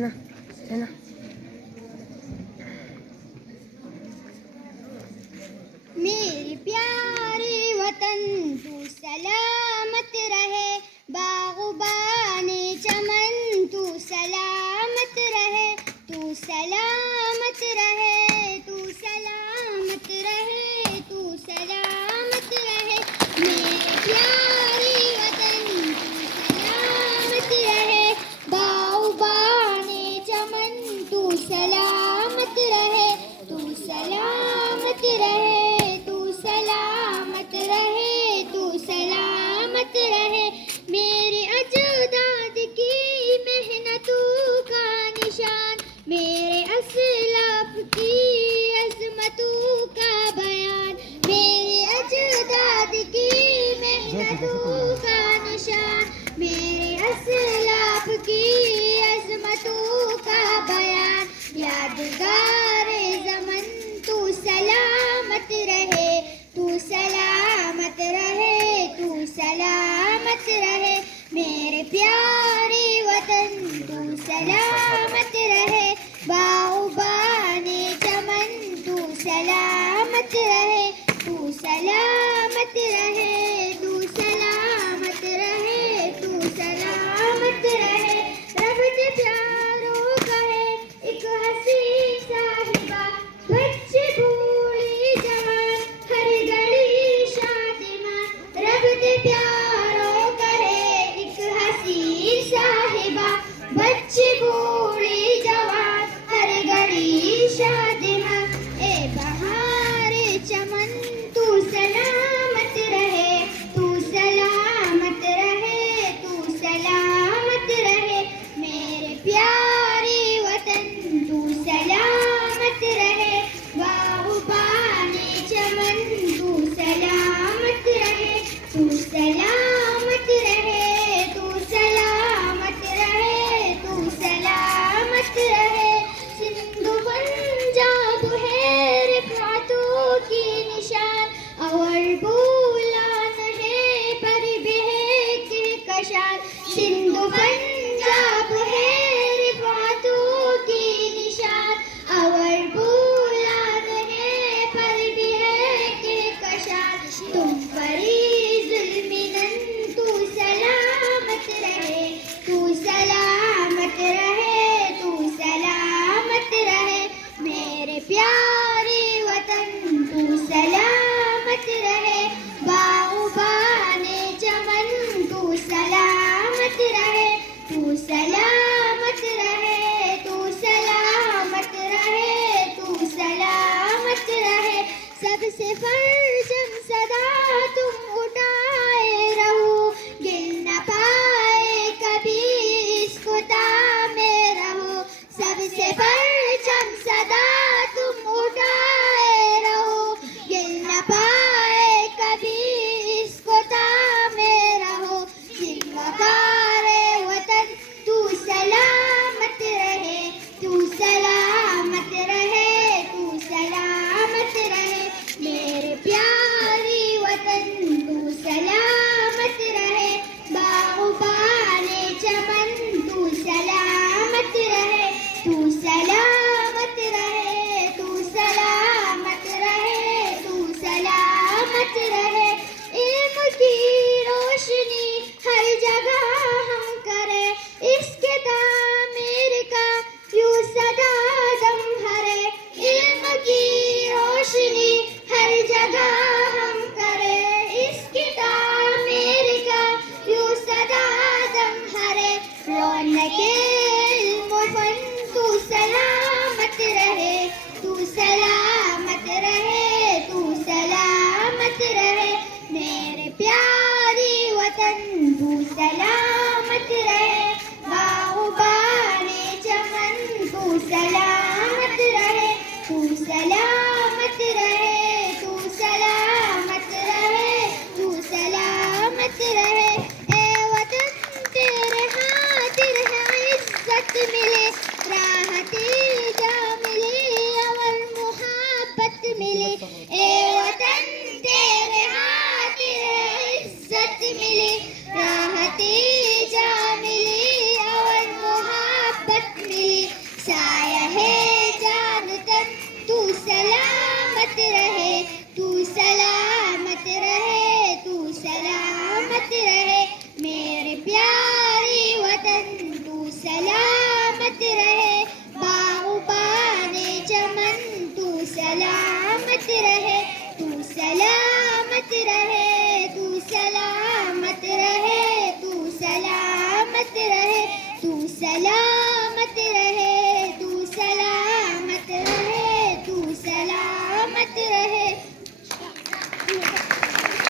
देखना है ना। मेरे प्यारे वतन तू सलामत रहे, बाग़बाने चमन तू सलामत रहे, तू सलामत रहे, तू सलामत रहे, तू सलामत रहे। मेरे प्यारे वतन तू सलामत रहे, बाग़बाने चमन तू सलामत रहे, तू सलामत रहे, तू सलामत रहे, तू सलामत रहे। मेरे अजदाद की मेहनतों का निशान, मेरे असलाफ की अज़मतों का बयान, मेरे अजदाद की मेहनतों का निशान, मेरे असलाफ की अज़मतों का बयान। यादगारे ज़मन तू सलामत रहे, तू सलामत रहे, तू सलामत रहे। मेरे प्यारे वतन तू सलामत रहे, बाग़बाने चमन तू सलामत रहे, तू सलामत रहे, तू सलामत रहे, तू सलामत रहे। रब के प्यारों कहे एक हसीन साहिबा, बच्चे बूढ़े जवान हर घड़ी शादिमा। रब के प्यारों कहे एक हसीन साहिबा, बच्चे बूढ़े जवान हर घड़ी शादिमा। ए बहारे चमन तू सलामत रहे, तू सलामत रहे, तू सलामत रहे। मेरे प्यारे वतन तू सलामत रहे, बाग़बाने चमन तू सलामत रहे, तू सलामत रहे, तू सलामत रहे, तू सलामत रहे। सिंधु पंजाब है रिफ़ातों की निशान, और बुलान है पर बहके कशान। सिंधु पंजाब है सलामत रहे, बाग़बाने चमन तू सलामत रहे, तू सलामत रहे, तू सलामत रहे, तू सलामत रहे, तू सलामत